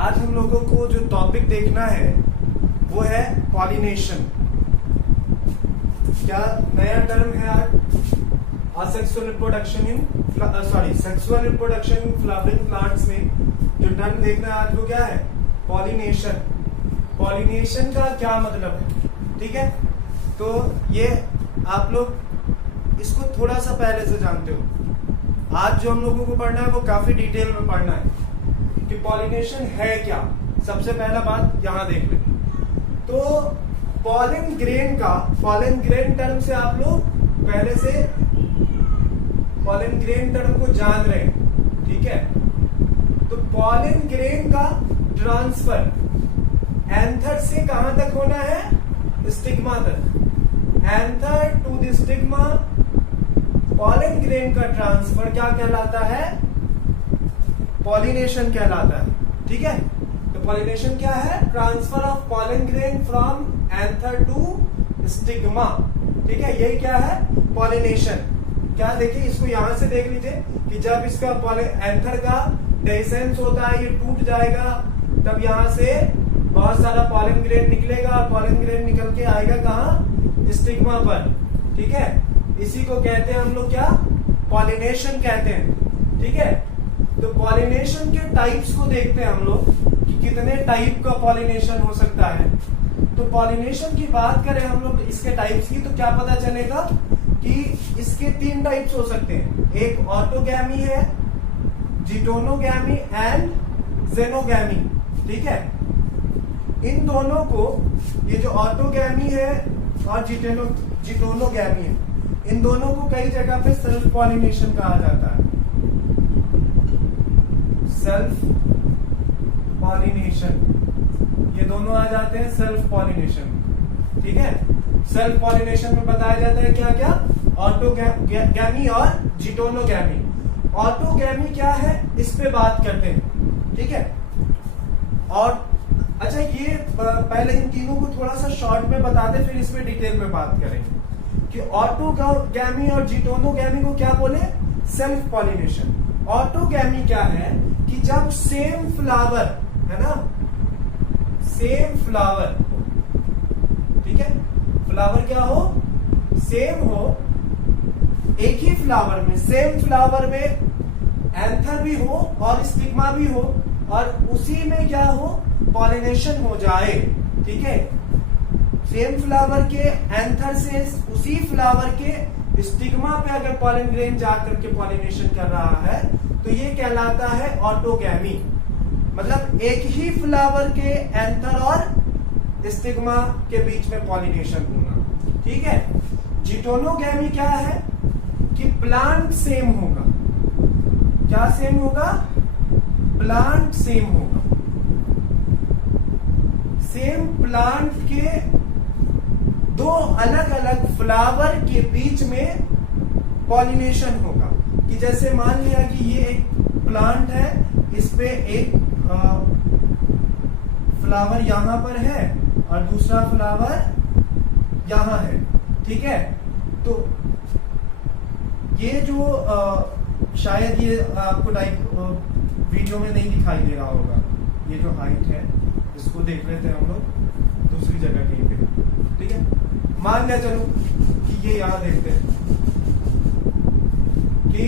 आज हम लोगों को जो टॉपिक देखना है वो है पॉलिनेशन। क्या नया टर्म है आज sexual reproduction in sexual reproduction in flowering plants में जो टर्म देखना है आज वो क्या है? पॉलिनेशन। पॉलिनेशन का क्या मतलब है? ठीक है, तो ये आप लोग इसको थोड़ा सा पहले से जानते हो। आज जो हम लोगों को पढ़ना है वो काफी डिटेल में पढ़ना है कि पॉलिनेशन है क्या। सबसे पहला बात यहां देख लें तो पॉलन ग्रेन टर्म से आप लोग पहले से पॉलन ग्रेन टर्म को जान रहे हैं। ठीक है, तो पॉलन ग्रेन का ट्रांसफर एंथर से कहां तक होना है? स्टिग्मा तक। Anther to the stigma pollen grain का ट्रांसफर क्या कहलाता है? पॉलिनेशन कहलाता है। ठीक है, तो पॉलिनेशन क्या है? Transfer of pollen grain from anther to stigma. ठीक है, यही क्या है? पॉलिनेशन। क्या देखिए, इसको यहां से देख लीजिए कि जब इसका एंथर का डेसेंस होता है, ये टूट जाएगा, तब यहां से बहुत सारा पॉलन ग्रेन निकलेगा और पॉलन ग्रेन निकल के आएगा कहां? स्टिग्मा पर। ठीक है, इसी को कहते हैं हम लोग क्या? पॉलिनेशन कहते हैं। ठीक है, तो पॉलिनेशन के टाइप्स को देखते हैं हम लोग कि कितने टाइप का पॉलिनेशन हो सकता है। तो पॉलिनेशन की बात करें हम लोग इसके टाइप्स की, तो क्या पता चलेगा कि इसके 3 टाइप्स हो सकते हैं। एक ऑटोगैमी है, जिटोनोगैमी एंड जेनोगैमी। ठीक है, इन दोनों को, ये जो ऑटोगैमी है और जिटोनोगैमी है, इन दोनों को कई जगह पे सेल्फ पॉलिनेशन कहा जाता है। सेल्फ पॉलिनेशन, ये दोनों आ जाते हैं सेल्फ पॉलिनेशन। ठीक है, सेल्फ पॉलिनेशन में बताया जाता है क्या क्या? ऑटोगैमी और जिटोनोगैमी। ऑटोगैमी क्या है, इस पे बात करते हैं। ठीक है, और अच्छा, ये पहले इन तीनों को थोड़ा सा शॉर्ट में बता दे, फिर इसमें डिटेल में बात करेंगे कि ऑटोगैमी और जिटोनोगैमी को क्या बोले? Self pollination. ऑटोगैमी क्या है कि जब सेम फ्लावर है ना, सेम फ्लावर, ठीक है, फ्लावर क्या हो? सेम हो, एक ही फ्लावर में, सेम फ्लावर में एंथर भी हो और स्टिग्मा भी हो और उसी में क्या हो? पॉलिनेशन हो जाए। ठीक है, सेम फ्लावर के एंथर से उसी फ्लावर के स्टिग्मा पे अगर पॉलन ग्रेन जाकर के पॉलिनेशन कर रहा है तो ये कहलाता है ऑटोगैमी। मतलब एक ही फ्लावर के एंथर और स्टिग्मा के बीच में पॉलिनेशन होना। ठीक है, जिटोनोगैमी क्या है कि प्लांट सेम होगा। क्या सेम होगा? प्लांट सेम होगा। सेम प्लांट के 2 अलग अलग फ्लावर के बीच में पॉलिनेशन होगा। कि जैसे मान लिया कि ये एक प्लांट है, इस पे एक फ्लावर यहां पर है और दूसरा फ्लावर यहां है। ठीक है, तो ये जो शायद ये आपको वीडियो में नहीं दिखाई दे रहा होगा, ये जो हाइट है इसको देख लेते हैं हम लोग दूसरी जगह कहीं पे। ठीक है, मान लिया चलो कि ये यहां देखते हैं कि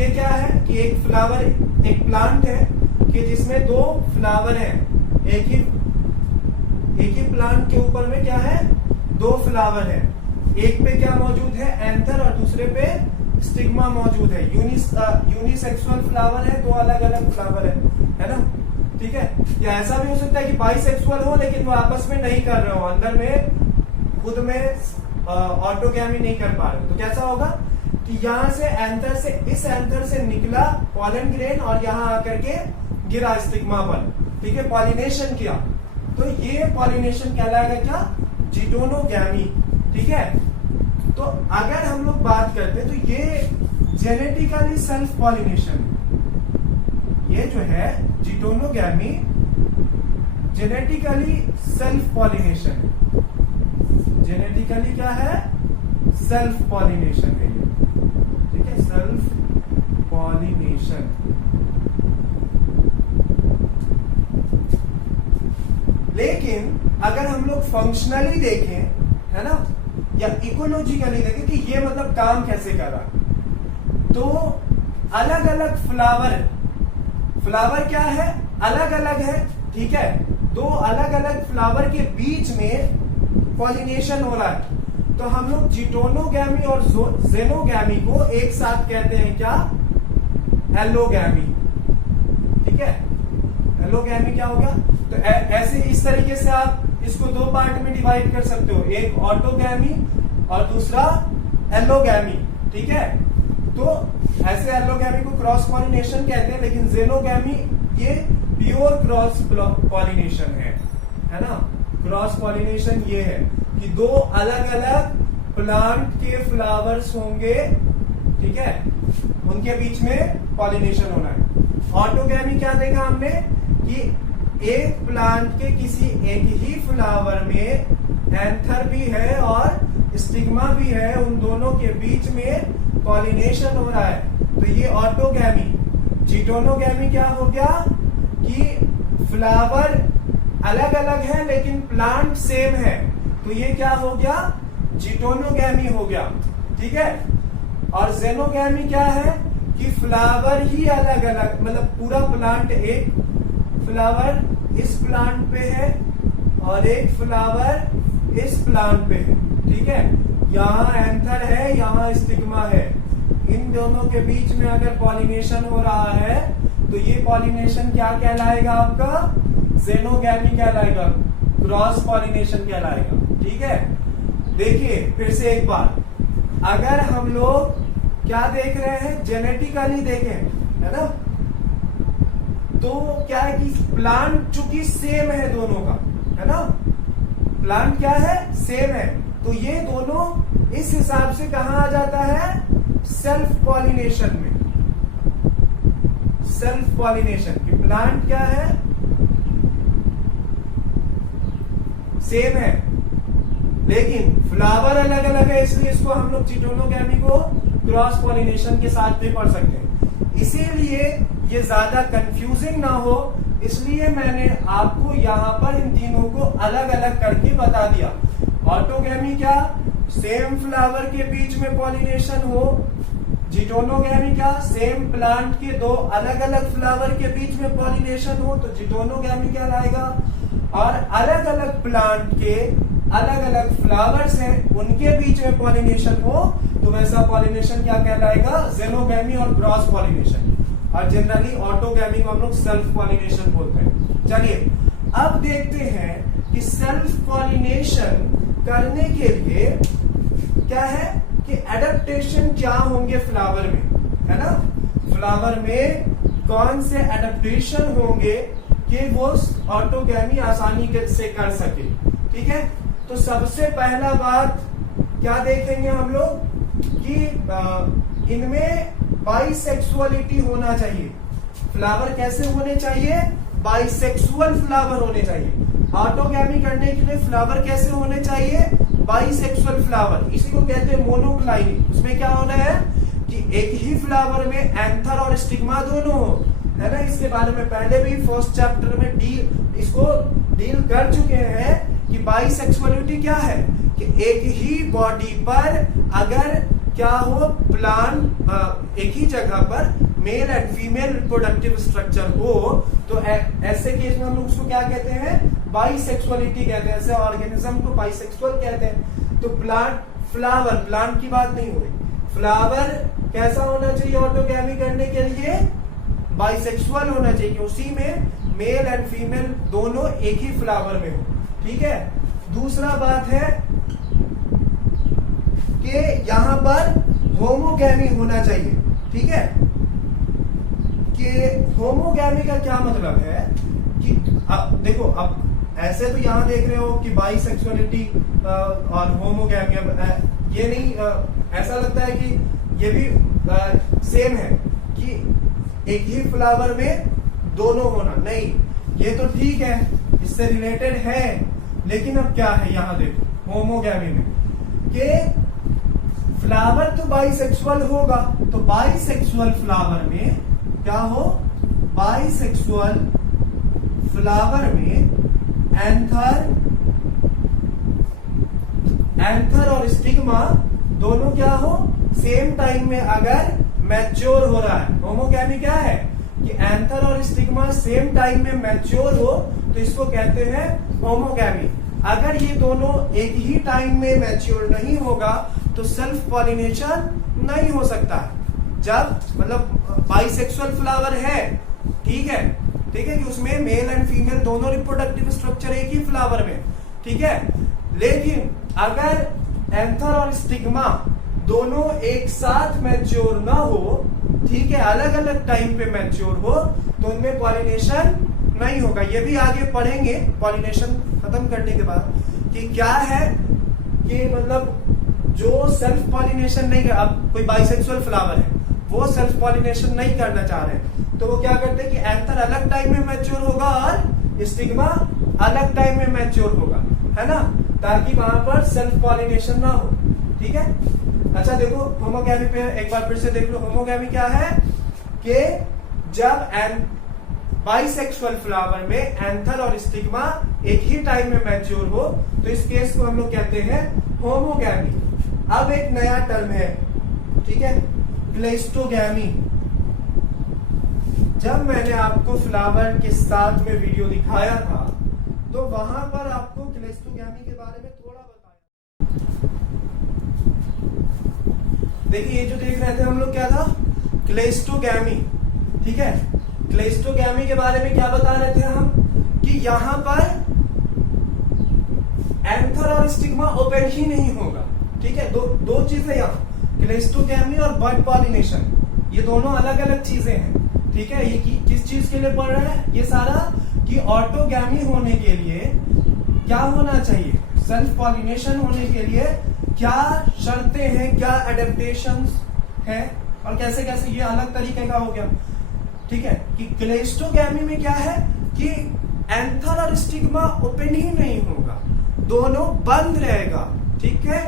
ये क्या है कि एक फ्लावर, एक प्लांट है कि जिसमें 2 फ्लावर हैं। एक ही प्लांट के ऊपर में क्या है? 2 फ्लावर है। एक पे क्या मौजूद है? एंथर, और दूसरे पे स्टिग्मा मौजूद है। यूनिसेक्सुअल फ्लावर है, 2 अलग अलग फ्लावर है ना। ठीक है, या ऐसा भी हो सकता है कि बाइसेक्सुअल हो लेकिन वो आपस में नहीं कर रहे हो, अंदर में खुद में ऑटोगैमी नहीं कर पा रहे। तो कैसा होगा कि यहां से एंथर से, इस एंथर से निकला पॉलन ग्रेन और यहां आकर के गिरा स्टिग्मा पर। ठीक है, पॉलिनेशन किया, तो ये पॉलिनेशन कहलाएगा क्या? जिटोनोगैमी। ठीक है, तो अगर हम लोग बात करते हैं तो ये जेनेटिकली सेल्फ पॉलिनेशन, ये जो है जिटोनोगैमी जेनेटिकली सेल्फ पॉलिनेशन। जेनेटिकली क्या है? सेल्फ पॉलिनेशन है ये। ठीक है, सेल्फ पॉलिनेशन। लेकिन अगर हम लोग फंक्शनली देखें, है ना, या इकोलॉजिकली देखें कि ये मतलब काम कैसे कर रहा है, तो अलग अलग फ्लावर क्या है, अलग अलग है, ठीक है। दो अलग अलग फ्लावर के बीच में पॉलिनेशन हो रहा है, तो हम लोग जिटोनोगैमी और जेनोगैमी को एक साथ कहते हैं क्या, एलोगैमी, ठीक है। एलोगैमी क्या हो गया, तो ऐसे इस तरीके से आप इसको दो पार्ट में डिवाइड कर सकते हो, एक ऑटोगैमी और दूसरा एलोगैमी, ठीक है। तो ऐसे एलोगैमी को क्रॉस पॉलिनेशन कहते हैं, लेकिन जेनोगैमी ये प्योर क्रॉस पॉलिनेशन है ना। क्रॉस पॉलिनेशन ये है कि दो अलग अलग प्लांट के फ्लावर्स होंगे, ठीक है, उनके बीच में पॉलिनेशन होना है। ऑटोगैमी क्या देखा हमने कि एक प्लांट के किसी एक ही फ्लावर में एंथर भी है और स्टिग्मा भी है, उन दोनों के बीच में पॉलिनेशन हो रहा है, तो ये ऑटोगैमी। जिटोनोगैमी क्या हो गया कि फ्लावर अलग अलग है लेकिन प्लांट सेम है, तो ये क्या हो गया, जिटोनोगैमी हो गया, ठीक है। और जेनोगैमी क्या है कि फ्लावर ही अलग अलग, मतलब पूरा प्लांट, एक फ्लावर इस प्लांट पे है और एक फ्लावर इस प्लांट पे है, ठीक है। यहाँ एंथर है, यहाँ स्टिग्मा है, इन दोनों के बीच में अगर पॉलिनेशन हो रहा है तो ये पॉलिनेशन क्या कहलाएगा, आपका जेनोगैमी कहलाएगा, क्रॉस पॉलिनेशन कहलाएगा, ठीक है। देखिए फिर से एक बार, अगर हम लोग क्या देख रहे हैं, जेनेटिकली देखें, है ना, तो क्या है कि प्लांट चूंकि सेम है दोनों का, है ना, प्लांट क्या है, सेम है, तो ये दोनों इस हिसाब से कहां आ जाता है, सेल्फ पॉलिनेशन में। सेल्फ पॉलिनेशन की प्लांट क्या है, सेम है लेकिन फ्लावर अलग अलग है, इसलिए इसको हम लोग जिटोनोगैमी को क्रॉस पॉलिनेशन के साथ भी पढ़ सकते हैं। इसीलिए ये ज्यादा कंफ्यूजिंग ना हो, इसलिए मैंने आपको यहाँ पर इन तीनों को अलग अलग करके बता दिया। ऑटोगैमी क्या, सेम फ्लावर के बीच में पॉलिनेशन हो। जिटोनोगैमी क्या, सेम प्लांट के दो अलग अलग फ्लावर के बीच में पॉलिनेशन हो, तो जिटोनोगैमी क्या लाएगा। और अलग अलग प्लांट के अलग अलग फ्लावर्स हैं, उनके बीच में पॉलिनेशन हो, तो वैसा पॉलिनेशन क्या कहलाएगा, जेनोगैमी और क्रॉस पॉलिनेशन। और जनरली ऑटोगैमी को हम लोग सेल्फ पॉलिनेशन बोलते हैं। चलिए अब देखते हैं कि सेल्फ पॉलिनेशन करने के लिए क्या है कि एडेप्टेशन क्या होंगे फ्लावर में, है ना। फ्लावर में कौन से एडेप्टेशन होंगे कि वो ऑटोगैमी आसानी से कर सके, ठीक है। तो सबसे पहला बात क्या देखेंगे हम लोग कि इनमें बाइसेक्सुअलिटी होना चाहिए। फ्लावर कैसे होने चाहिए, बाइसेक्सुअल फ्लावर होने चाहिए। ऑटोगैमी करने के लिए फ्लावर कैसे होने चाहिए, बाइसेक्सुअल फ्लावर, इसी को कहते हैं मोनोक्लाइनिक। उसमें क्या होना है कि एक ही फ्लावर में एंथर और स्टिग्मा दोनों हो, है ना। इसके बारे में पहले भी फर्स्ट चैप्टर में इसको डील कर चुके हैं कि बाइसेक्सुअलिटी क्या है कि एक ही बॉडी पर अगर क्या हो, प्लांट एक ही जगह पर male and female reproductive structure हो, तो ऐसे केस में हम लोग उसको क्या कहते हैं, बाइसेक्सुअलिटी कहते हैं। ऐसे ऑर्गेनिज्म को बाइसेक्सुअल कहते हैं। तो फ्लावर, प्लांट की बात नहीं हो रही, फ्लावर कैसा होना चाहिए ऑटोगैमी करने के लिए, बाइसेक्सुअल होना चाहिए, उसी में मेल एंड फीमेल दोनों एक ही फ्लावर में हो, ठीक है। दूसरा बात है कि यहां पर होमोगैमी होना चाहिए, ठीक है। कि होमोगैमी का क्या मतलब है कि अब देखो, अब ऐसे तो यहां देख रहे हो कि बाइसेक्सुअलिटी और होमोगैमी, अब ये नहीं ऐसा लगता है कि ये भी सेम है कि एक ही फ्लावर में दोनों होना, नहीं, ये तो ठीक है, इससे रिलेटेड है, लेकिन अब क्या है यहां देखो होमोगैमी में कि फ्लावर तो बाइसेक्सुअल होगा, तो बाइसेक्सुअल फ्लावर में क्या हो, बाइसेक्सुअल फ्लावर में एंथर और स्टिग्मा दोनों क्या हो, सेम टाइम में अगर मैच्योर हो रहा है। होमोगैमी क्या है कि एंथर और स्टिग्मा सेम टाइम में मैच्योर हो तो इसको कहते हैं होमोगैमी। अगर ये दोनों एक ही टाइम में मैच्योर नहीं होगा तो सेल्फ पॉलिनेशन नहीं हो सकता। जब मतलब बाइसेक्सुअल फ्लावर है, ठीक है कि उसमें मेल एंड फीमेल दोनों रिप्रोडक्टिव स्ट्रक्चर एक ही फ्लावर में, ठीक है। लेकिन अगर एंथर और स्टिग्मा दोनों एक साथ मैच्योर ना हो, ठीक है, अलग अलग टाइम पे मैच्योर हो, तो उनमें पॉलिनेशन नहीं होगा। ये भी आगे पढ़ेंगे पॉलिनेशन खत्म करने के बाद कि क्या है कि मतलब जो सेल्फ पॉलिनेशन नहीं कर, अब कोई बाइसेक्सुअल फ्लावर है वो सेल्फ पॉलिनेशन नहीं करना चाह रहे तो वो क्या करते हैं कि एंथर अलग टाइम में मैच्योर होगा और स्टिग्मा अलग टाइम में मैच्योर होगा, है ना, ताकि वहां पर सेल्फ पॉलिनेशन ना हो, ठीक है। अच्छा देखो होमोगैमी पे एक बार फिर से देख लो। होमोगैमी क्या है कि जब बाइसेक्सुअल फ्लावर में एंथर और स्टिग्मा एक ही टाइम में मैच्योर हो तो इस केस को हम लोग कहते हैं होमोगैमी। अब एक नया टर्म है, ठीक है, क्लेस्टोगैमी। जब मैंने आपको फ्लावर के साथ में वीडियो दिखाया था तो वहां पर आपको क्लेस्टोगैमी के बारे में थोड़ा बताया। देखिए ये जो देख रहे थे हम लोग क्या था, क्लेस्टोगैमी, ठीक है। क्लेस्टोगैमी के बारे में क्या बता रहे थे हम कि यहां पर एंथर और स्टिग्मा ओपन ही नहीं होगा, ठीक है। दो चीजें यहाँ, क्लेस्टोगैमी और बड पॉलिनेशन, ये दोनों अलग अलग चीजें हैं, ठीक है। ये किस चीज के लिए पढ़ रहे हैं ये सारा कि ऑटोगैमी होने के लिए क्या होना चाहिए, सेल्फ पॉलिनेशन होने के लिए क्या शर्तें हैं, क्या एडेप्टेशंस हैं और कैसे कैसे, ये अलग तरीके का हो गया, ठीक है। कि क्लेस्टोगैमी में क्या है कि एंथर और स्टिग्मा ओपन ही नहीं होगा, दोनों बंद रहेगा, ठीक है,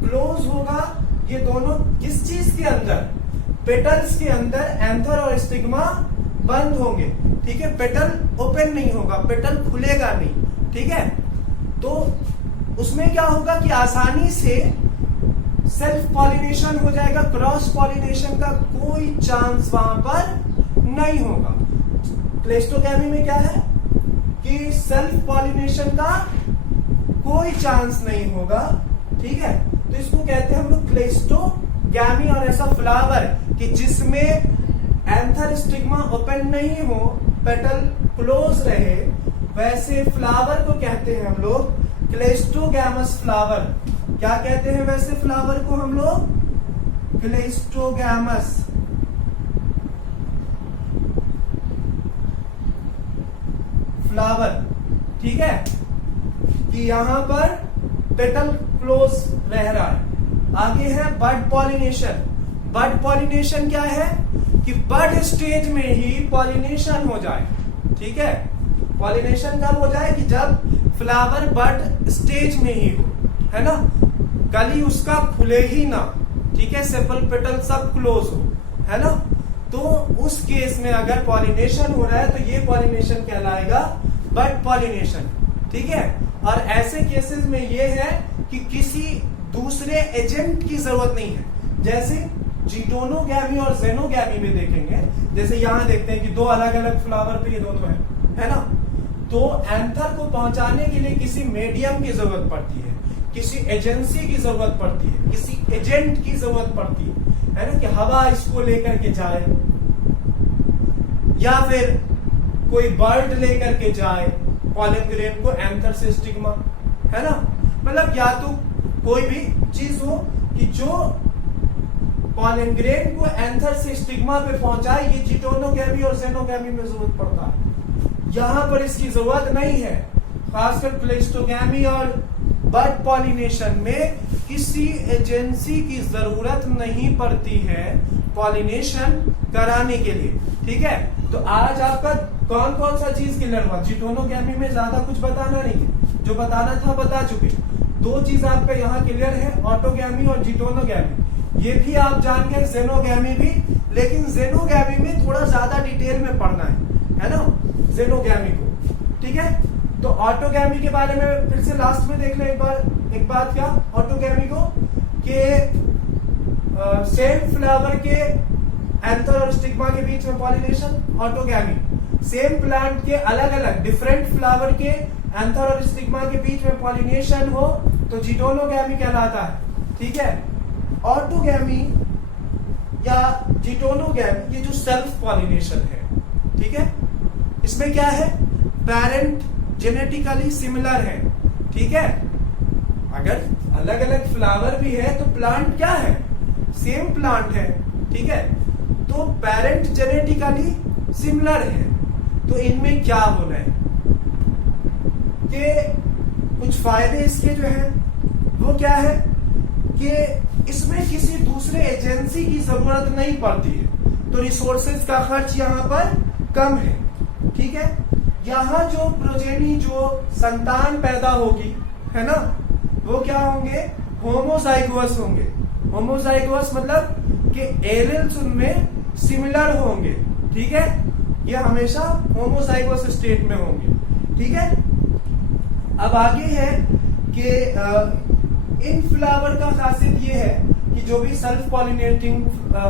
क्लोज होगा। ये दोनों किस चीज के अंदर, पेटल्स के अंदर एंथर और स्टिग्मा बंद होंगे, ठीक है। पेटल ओपन नहीं होगा, पेटल खुलेगा नहीं, ठीक है। तो उसमें क्या होगा कि आसानी से सेल्फ पॉलिनेशन हो जाएगा, क्रॉस पॉलिनेशन का कोई चांस वहां पर नहीं होगा। क्लेस्टोगैमी में क्या है कि सेल्फ पॉलिनेशन का कोई चांस नहीं होगा, ठीक है। तो इसको कहते हैं हम लोग क्लेस्टोगैमी। और ऐसा फ्लावर कि जिसमें एंथर स्टिग्मा ओपन नहीं हो, पेटल क्लोज रहे, वैसे फ्लावर को कहते हैं हम लोग क्लेस्टोगैमस फ्लावर। क्या कहते हैं वैसे फ्लावर को हम लोग, क्लेस्टोगैमस। फ्लावर, ठीक है, कि यहां पर पेटल क्लोज रह रहा है। आगे है बड पॉलिनेशन। बड पॉलिनेशन क्या है कि बड स्टेज में ही पॉलिनेशन हो जाए, ठीक है। पॉलिनेशन कब हो जाए कि जब फ्लावर बड स्टेज में ही हो, है ना, कली उसका खुले ही ना, ठीक है, सेपल पेटल सब क्लोज हो, है ना। तो उस केस में अगर पॉलिनेशन हो रहा है तो ये पॉलिनेशन कहलाएगा बड पॉलिनेशन, ठीक है। और ऐसे केसेस में ये है कि किसी दूसरे एजेंट की जरूरत नहीं है, जैसे जीटोनोगैमी और जेनोगैमी में देखेंगे, जैसे यहां देखते हैं कि दो अलग अलग फ्लावर पे ये दोनों है ना। तो एंथर को पहुंचाने के लिए किसी मीडियम की जरूरत पड़ती है, किसी एजेंसी की जरूरत पड़ती है, किसी एजेंट की जरूरत पड़ती है ना, कि हवा इसको लेकर के जाए या फिर कोई बर्ड लेकर के जाए पॉलन ग्रेन को एंथर से स्टिग्मा, है ना। मतलब या तो कोई भी चीज हो कि जो पॉलन ग्रेन को एंथर से स्टिग्मा पे पहुंचाए, ये जीटोनोगैमी और जेनोगैमी में जरूरत पड़ता है। यहां पर इसकी जरूरत नहीं है। खासकर क्लेस्टोगैमी और बड पॉलिनेशन में किसी एजेंसी की जरूरत नहीं पड़ती है पॉलिनेशन कराने के लिए, ठीक है। तो आज आपका कौन कौन सा चीज क्लियर हुआ? जीटोनोगैमी में ज्यादा कुछ बताना नहीं है, जो बताना था बता चुके। दो चीज आपका यहाँ क्लियर है, ऑटोगैमी और जीटोनोगैमी। ये भी आप जान गए, जेनोगैमी भी, लेकिन जेनोगैमी में थोड़ा ज्यादा डिटेल में पढ़ना है ना, जेनोगैमी को, ठीक है। तो ऑटोगैमी के बारे में फिर से लास्ट में देख लें एक बात क्या ऑटोगैमी को कि सेम फ्लावर के एंथर और स्टिग्मा के बीच में पॉलिनेशन ऑटोगैमी, सेम प्लांट के अलग अलग डिफरेंट फ्लावर के एंथर और स्टिग्मा के बीच में पॉलिनेशन हो तो जिटोनोगैमी कहलाता है। ठीक है, ऑटोगैमी या जिटोनोगैमी ये जो सेल्फ पॉलिनेशन है, ठीक है, इसमें क्या है, पेरेंट जेनेटिकली सिमिलर है। ठीक है, अगर अलग अलग फ्लावर भी है तो प्लांट क्या है, सेम प्लांट है। ठीक है, तो पेरेंट जेनेटिकली सिमिलर है, तो इनमें क्या होना है कि कुछ फायदे इसके जो है वो क्या है कि इसमें किसी दूसरे एजेंसी की जरूरत नहीं पड़ती है, तो रिसोर्सेज का खर्च यहाँ पर कम है। ठीक है, यहाँ जो प्रोजेनी जो संतान पैदा होगी है ना, वो क्या होंगे, होमोजाइगोस होंगे। होमोजाइगोस मतलब कि एलिल्स उनमें सिमिलर होंगे। ठीक है, ये हमेशा होमोजाइगोस स्टेट में होंगे। ठीक है, अब आगे है कि इन फ्लावर का खासियत ये है कि जो भी सेल्फ पॉलिनेटिंग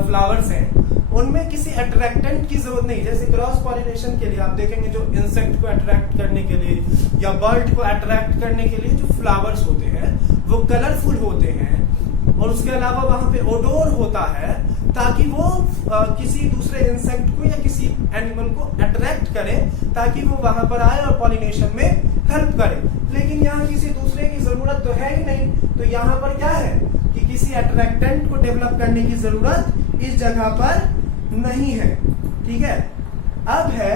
फ्लावर्स हैं उनमें किसी अट्रैक्टेंट की जरूरत नहीं। जैसे क्रॉस पॉलिनेशन के लिए आप देखेंगे जो इंसेक्ट को अट्रैक्ट करने के लिए या बर्ड को अट्रैक्ट करने के लिए जो फ्लावर्स होते हैं वो कलरफुल होते हैं, और उसके अलावा वहां पे ओडोर होता है ताकि वो किसी दूसरे इंसेक्ट को या किसी एनिमल को अट्रैक्ट करे ताकि वो वहां पर आए और पॉलिनेशन में हेल्प करे। लेकिन यहाँ किसी दूसरे की जरूरत तो है ही नहीं, तो यहाँ पर क्या है कि किसी अट्रैक्टेंट को डेवलप करने की जरूरत इस जगह पर नहीं है। ठीक है, अब है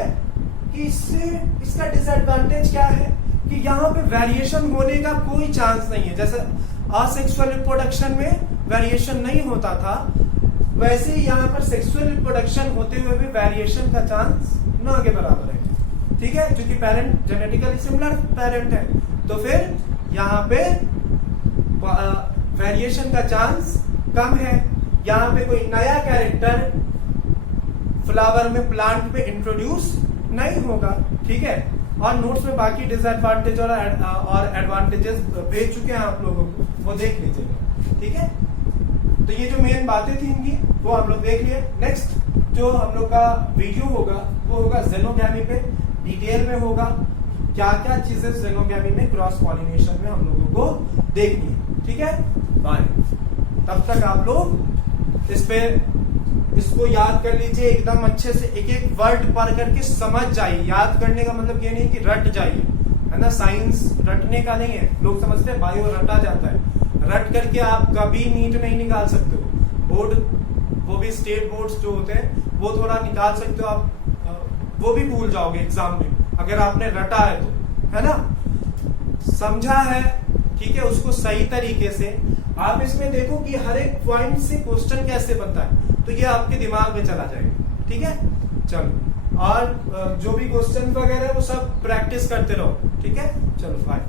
कि इसका डिसएडवांटेज क्या है कि यहाँ पे वेरिएशन होने का कोई चांस नहीं है। जैसे असेक्सुअल रिप्रोडक्शन में वेरिएशन नहीं होता था, वैसे ही यहाँ पर सेक्सुअल रिप्रोडक्शन होते हुए भी वेरिएशन का चांस न के बराबर है। ठीक है, क्योंकि पेरेंट जेनेटिकली सिमिलर पेरेंट है, तो फिर यहाँ पे वेरिएशन का चांस कम है। यहाँ पे कोई नया कैरेक्टर फ्लावर में प्लांट पे इंट्रोड्यूस नहीं होगा। ठीक है, और नोट्स में बाकी डिसएडवांटेज और एडवांटेजेस भेज चुके हैं आप लोगों को, वो देख लीजिएगा। ठीक है, तो ये जो मेन बातें थी इनकी वो हम लोग देख लिए। नेक्स्ट जो हम लोग का वीडियो होगा वो होगा ज़ेनोगैमी पे, डिटेल में होगा क्या क्या चीजें ज़ेनोगैमी में क्रॉस पॉलिनेशन में हम लोगों को देखनी है। ठीक है, बाय। तब तक आप लोग इस पे इसको याद कर लीजिए एकदम अच्छे से, एक एक वर्ड पढ़ करके समझ जाइए। याद करने का मतलब ये नहीं कि रट जाइए, है ना, साइंस रटने का नहीं है। लोग समझते हैं बायो रटा जाता है, रट करके आप कभी नीट नहीं निकाल सकते हो। बोर्ड, वो भी स्टेट बोर्ड्स जो होते हैं वो थोड़ा निकाल सकते हो आप, वो भी भूल जाओगे एग्जाम में अगर आपने रटा है तो, है ना, समझा है। ठीक है, उसको सही तरीके से आप इसमें देखो कि हर एक पॉइंट से क्वेश्चन कैसे बनता है, तो ये आपके दिमाग में चला जाएगा। ठीक है, चलो, और जो भी क्वेश्चन वगैरह वो सब प्रैक्टिस करते रहो। ठीक है, चलो बाय।